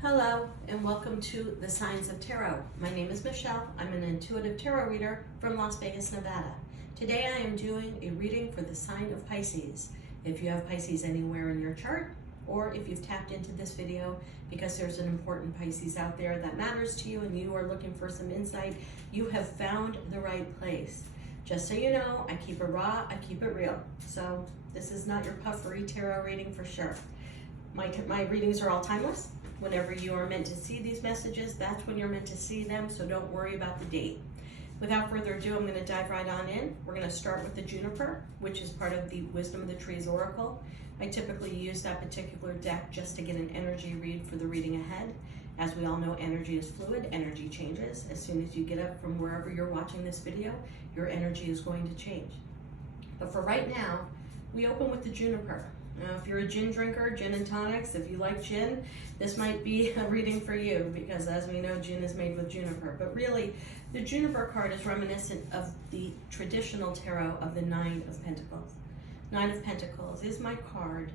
Hello and welcome to The Signs of Tarot. My name is Michelle. I'm an intuitive tarot reader from Las Vegas, Nevada. Today I am doing a reading for the sign of Pisces. If you have Pisces anywhere in your chart, or if you've tapped into this video because there's an important Pisces out there that matters to you and you are looking for some insight, you have found the right place. Just so you know, I keep it raw, I keep it real. So this is not your puffery tarot reading for sure. My readings are all timeless. Whenever you are meant to see these messages, that's when you're meant to see them, so don't worry about the date. Without further ado, I'm going to dive right on in. We're going to start with the juniper, which is part of the Wisdom of the Trees Oracle. I typically use that particular deck just to get an energy read for the reading ahead. As we all know, energy is fluid, energy changes. As soon as you get up from wherever you're watching this video, your energy is going to change. But for right now, we open with the juniper. Now, if you're a gin drinker, gin and tonics, if you like gin, this might be a reading for you because as we know, gin is made with juniper. But really, the juniper card is reminiscent of the traditional tarot of the Nine of Pentacles. Nine of Pentacles is my card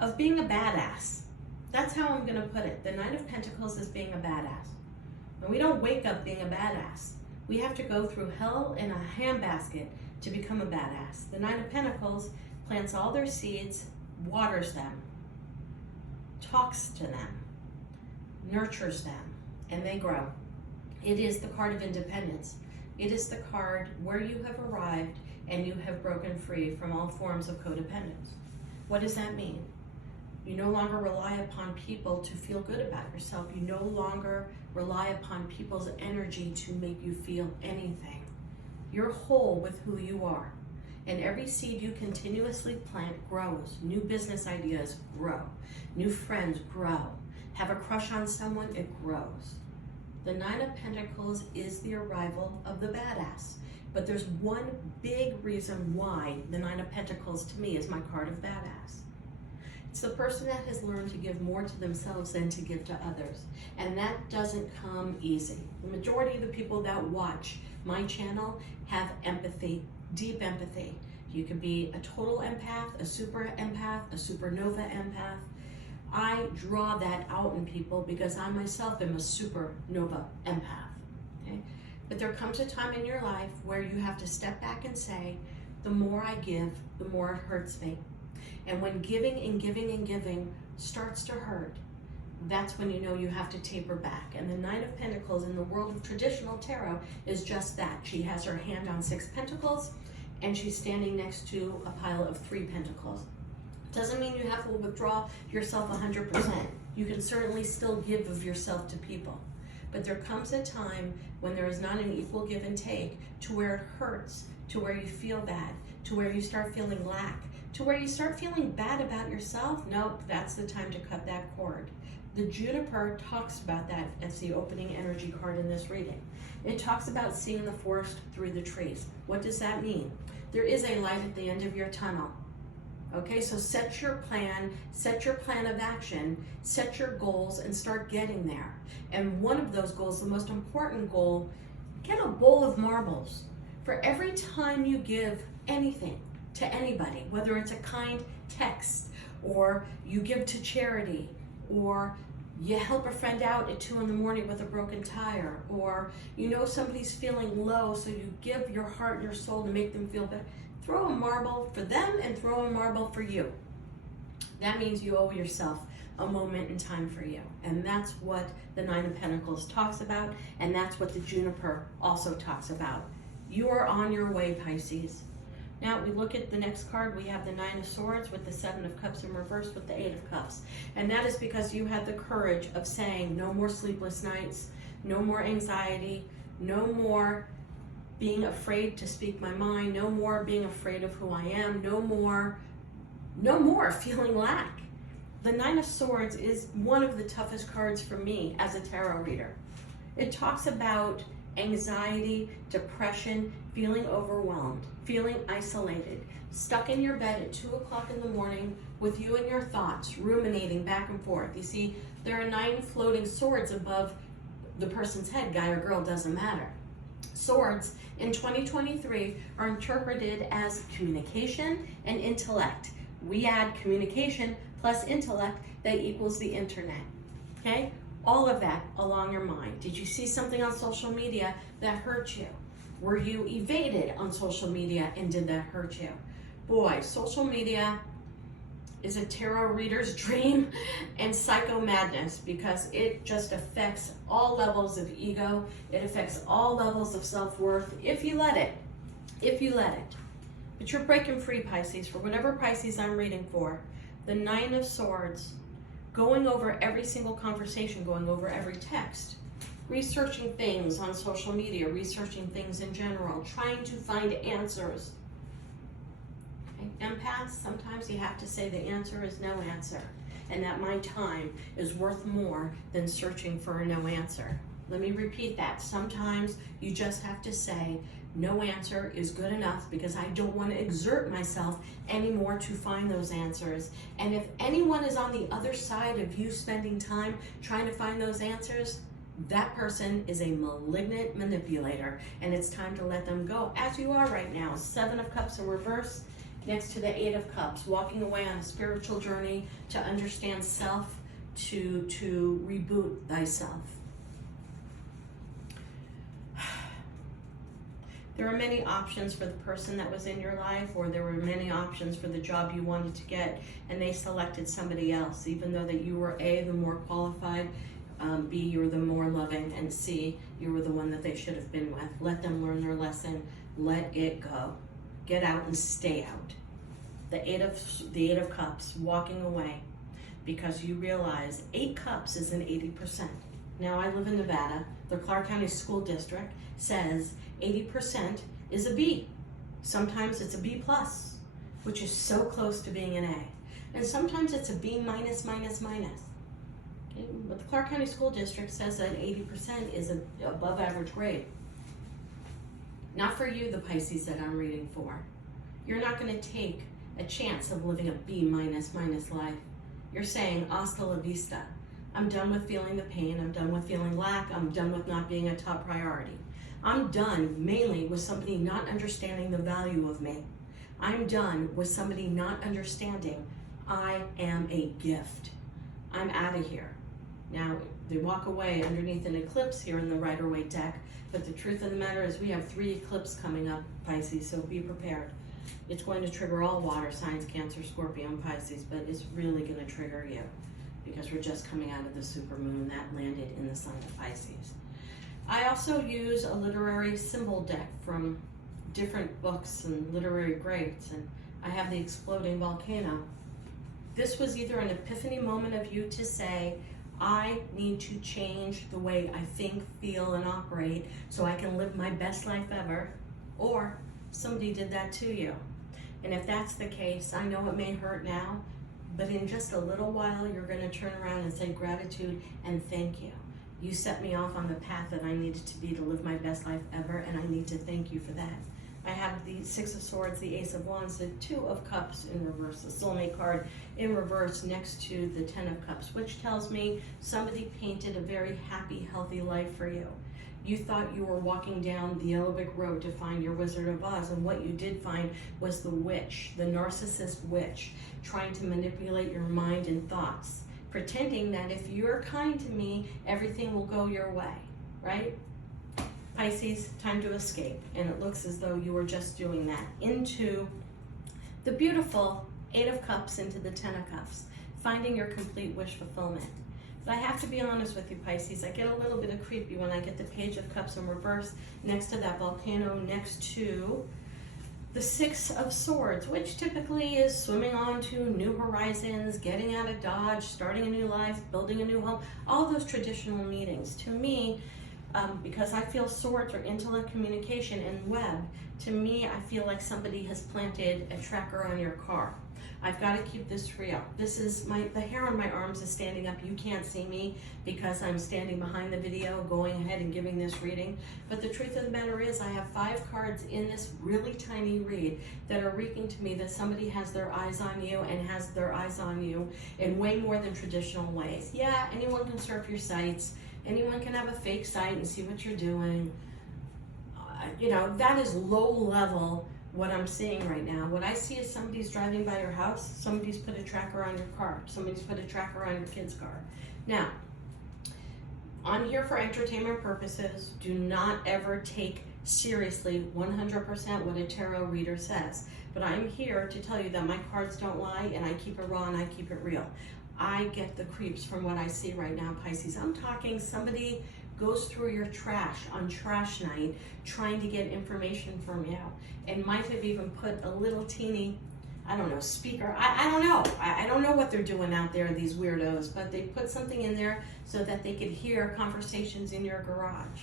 of being a badass. That's how I'm going to put it. The Nine of Pentacles is being a badass. And we don't wake up being a badass. We have to go through hell in a handbasket to become a badass. The Nine of Pentacles plants all their seeds, waters them, talks to them, nurtures them, and they grow. It is the card of independence. It is the card where you have arrived and you have broken free from all forms of codependence. What does that mean? You no longer rely upon people to feel good about yourself. You no longer rely upon people's energy to make you feel anything. You're whole with who you are. And every seed you continuously plant grows. New business ideas grow. New friends grow. Have a crush on someone, it grows. The Nine of Pentacles is the arrival of the badass. But there's one big reason why the Nine of Pentacles to me is my card of badass. It's the person that has learned to give more to themselves than to give to others. And that doesn't come easy. The majority of the people that watch my channel have empathy, deep empathy. You could be a total empath, a super empath, a supernova empath. I draw that out in people because I myself am a supernova empath. Okay? But there comes a time in your life where you have to step back and say, the more I give, the more it hurts me. And when giving and giving and giving starts to hurt, that's when you know you have to taper back. And the Nine of Pentacles in the world of traditional tarot is just that. She has her hand on 6 pentacles and she's standing next to a pile of 3 pentacles. Doesn't mean you have to withdraw yourself 100%. You can certainly still give of yourself to people. But there comes a time when there is not an equal give and take to where it hurts, to where you feel bad, to where you start feeling lack, to where you start feeling bad about yourself. Nope, that's the time to cut that cord. The juniper talks about that as the opening energy card in this reading. It talks about seeing the forest through the trees. What does that mean? There is a light at the end of your tunnel. Okay, so set your plan of action, set your goals, and start getting there. And one of those goals, the most important goal, get a bowl of marbles. For every time you give anything to anybody, whether it's a kind text, or you give to charity, or you help a friend out at 2 in the morning with a broken tire, or you know somebody's feeling low, so you give your heart and your soul to make them feel better. Throw a marble for them and throw a marble for you. That means you owe yourself a moment in time for you. And that's what the Nine of Pentacles talks about, and that's what the juniper also talks about. You are on your way, Pisces. Now we look at the next card. We have the Nine of Swords with the 7 of Cups in reverse with the 8 of Cups. And that is because you had the courage of saying no more sleepless nights, no more anxiety, no more being afraid to speak my mind, no more being afraid of who I am, no more feeling lack. The Nine of Swords is one of the toughest cards for me as a tarot reader. It talks about anxiety, depression, feeling overwhelmed, feeling isolated, stuck in your bed at 2 o'clock in the morning with you and your thoughts, ruminating back and forth. You see, there are 9 floating swords above the person's head, guy or girl, doesn't matter. Swords in 2023 are interpreted as communication and intellect. We add communication plus intellect that equals the internet, okay? All of that along your mind. Did you see something on social media that hurt you? Were you evaded on social media and did that hurt you? Boy, social media is a tarot reader's dream and psycho madness because it just affects all levels of ego. It affects all levels of self-worth if you let it. If you let it. But you're breaking free, Pisces, for whatever Pisces I'm reading for. The Nine of Swords, going over every single conversation, going over every text, researching things on social media, researching things in general, trying to find answers. Okay? Empaths, sometimes you have to say the answer is no answer, and that my time is worth more than searching for a no answer. Let me repeat that. Sometimes you just have to say, no answer is good enough because I don't want to exert myself anymore to find those answers. And if anyone is on the other side of you spending time trying to find those answers, that person is a malignant manipulator, and it's time to let them go, as you are right now. Seven of Cups in reverse next to the Eight of Cups, walking away on a spiritual journey to understand self, to reboot thyself. There are many options for the person that was in your life, or there were many options for the job you wanted to get, and they selected somebody else, even though that you were A, the more qualified, B, you were the more loving, and C, you were the one that they should have been with. Let them learn their lesson. Let it go. Get out and stay out. The Eight of Cups, walking away, because you realize 8 cups is an 80%. Now, I live in Nevada. The Clark County School District says 80% is a B. Sometimes it's a B plus, which is so close to being an A. And sometimes it's a B minus, minus, minus. Okay? But the Clark County School District says that 80% is an above average grade. Not for you, the Pisces that I'm reading for. You're not going to take a chance of living a B minus, minus life. You're saying, hasta la vista. I'm done with feeling the pain. I'm done with feeling lack. I'm done with not being a top priority. I'm done mainly with somebody not understanding the value of me. I'm done with somebody not understanding I am a gift. I'm out of here. Now, they walk away underneath an eclipse here in the Rider-Waite deck, but the truth of the matter is we have 3 eclipses coming up, Pisces, so be prepared. It's going to trigger all water signs, Cancer, Scorpio, and Pisces, but it's really going to trigger you because we're just coming out of the supermoon that landed in the sign of Pisces. I also use a literary symbol deck from different books and literary greats, and I have the Exploding Volcano. This was either an epiphany moment of you to say, I need to change the way I think, feel, and operate so I can live my best life ever, or somebody did that to you. And if that's the case, I know it may hurt now, but in just a little while, you're going to turn around and say gratitude and thank you. You set me off on the path that I needed to be to live my best life ever, and I need to thank you for that. I have the Six of Swords, the Ace of Wands, the Two of Cups in reverse, the Soulmate card in reverse next to the Ten of Cups, which tells me somebody painted a very happy, healthy life for you. You thought you were walking down the yellow brick road to find your Wizard of Oz, and what you did find was the witch, the narcissist witch, trying to manipulate your mind and thoughts, pretending that if you're kind to me, everything will go your way, right? Pisces, time to escape, and it looks as though you were just doing that into the beautiful Eight of Cups into the Ten of Cups, finding your complete wish fulfillment. But I have to be honest with you, Pisces, I get a little bit of creepy when I get the Page of Cups in reverse next to that volcano, next to the Six of Swords, which typically is swimming on to new horizons, getting out of Dodge, starting a new life, building a new home, all those traditional meanings. To me, because I feel swords are intellect, communication, and web, to me, I feel like somebody has planted a tracker on your car. I've got to keep this real. This is the hair on my arms is standing up. You can't see me because I'm standing behind the video going ahead and giving this reading. But the truth of the matter is I have 5 cards in this really tiny read that are reeking to me that somebody has their eyes on you and has their eyes on you in way more than traditional ways. Yeah, anyone can surf your sites. Anyone can have a fake site and see what you're doing. You know, that is low level what I'm seeing right now. What I see is somebody's driving by your house, somebody's put a tracker on your car, somebody's put a tracker on your kid's car. Now, I'm here for entertainment purposes. Do not ever take seriously 100% what a tarot reader says. But I'm here to tell you that my cards don't lie, and I keep it raw and I keep it real. I get the creeps from what I see right now, Pisces. I'm talking somebody goes through your trash on trash night trying to get information from you, and might have even put a little teeny, I don't know, speaker. I don't know. I don't know what they're doing out there, these weirdos, but they put something in there so that they could hear conversations in your garage.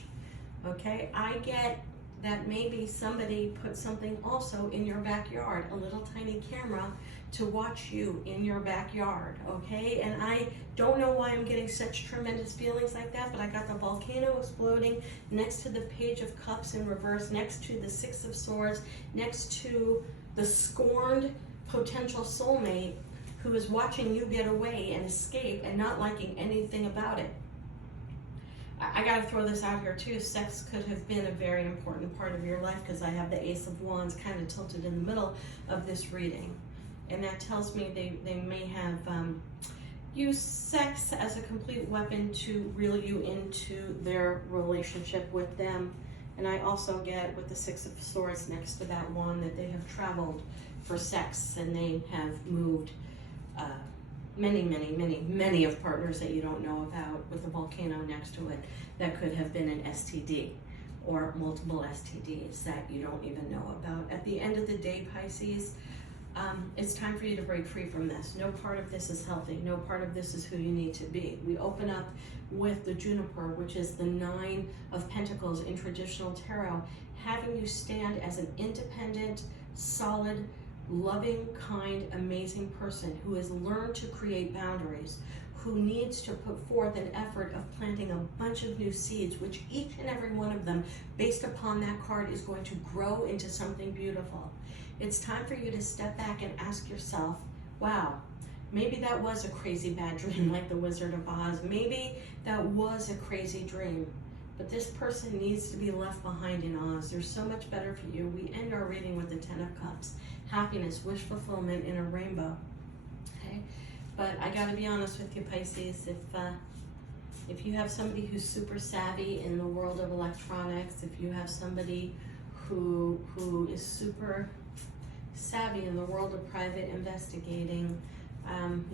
Okay, I get that maybe somebody put something also in your backyard, a little tiny camera to watch you in your backyard, okay? And I don't know why I'm getting such tremendous feelings like that, but I got the volcano exploding next to the Page of Cups in reverse, next to the Six of Swords, next to the scorned potential soulmate who is watching you get away and escape and not liking anything about it. I gotta throw this out here too. Sex could have been a very important part of your life, because I have the Ace of Wands kind of tilted in the middle of this reading. And that tells me they may have used sex as a complete weapon to reel you into their relationship with them. And I also get with the Six of Swords next to that one that they have traveled for sex, and they have moved many of partners that you don't know about, with the volcano next to it that could have been an STD or multiple STDs that you don't even know about. At the end of the day, Pisces, it's time for you to break free from this. No part of this is healthy. No part of this is who you need to be. We open up with the Juniper, which is the Nine of Pentacles in traditional tarot, having you stand as an independent, solid, loving, kind, amazing person who has learned to create boundaries, who needs to put forth an effort of planting a bunch of new seeds, which each and every one of them, based upon that card, is going to grow into something beautiful. It's time for you to step back and ask yourself, wow, maybe that was a crazy bad dream like the Wizard of Oz. Maybe that was a crazy dream. But this person needs to be left behind in Oz. There's so much better for you. We end our reading with the Ten of Cups. Happiness, wish fulfillment in a rainbow. Okay? But I gotta be honest with you, Pisces, if you have somebody who's super savvy in the world of electronics, if you have somebody who is super savvy in the world of private investigating,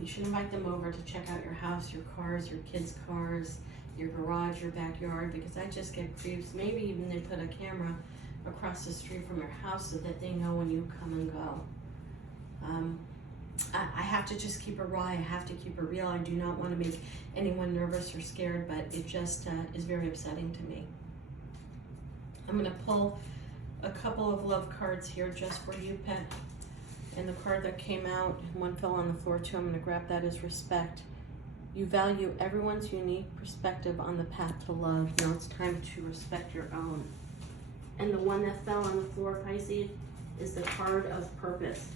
you should invite them over to check out your house, your cars, your kids' cars, your garage, your backyard, because I just get creeps. Maybe even they put a camera across the street from your house so that they know when you come and go. I have to just keep it raw. I have to keep it real. I do not want to make anyone nervous or scared, but it just is very upsetting to me. I'm going to pull a couple of love cards here just for you, pet. And the card that came out, one fell on the floor too, I'm going to grab that, is respect. You value everyone's unique perspective on the path to love. Now it's time to respect your own. And the one that fell on the floor, Pisces, is the card of purpose.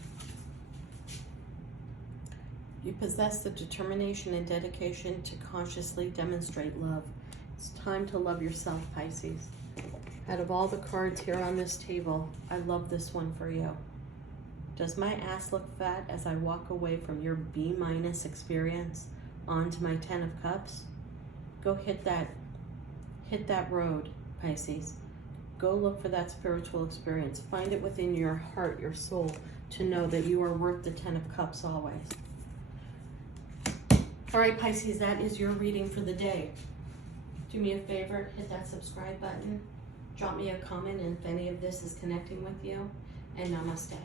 You possess the determination and dedication to consciously demonstrate love. It's time to love yourself, Pisces. Out of all the cards here on this table, I love this one for you. Does my ass look fat as I walk away from your B- experience onto my Ten of Cups? Go hit that road, Pisces. Go look for that spiritual experience. Find it within your heart, your soul, to know that you are worth the Ten of Cups always. All right, Pisces, that is your reading for the day. Do me a favor, hit that subscribe button. Drop me a comment if any of this is connecting with you. And namaste.